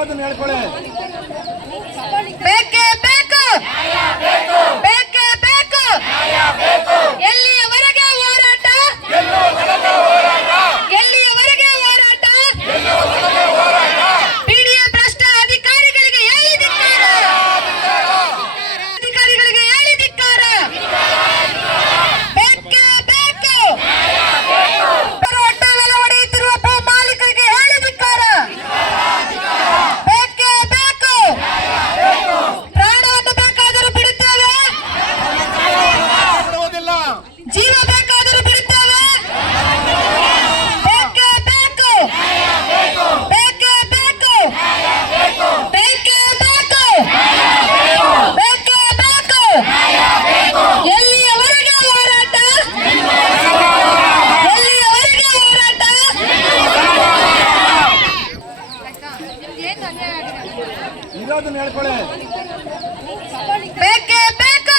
ಅದನ್ನು ಹೇಳ್ಕೊಳ್ಳಿ ಇರೋದನ್ನ ಹೇಳ್ಕೊಳ್ಳಿ ಬೇಕೇ ಬೇಕು.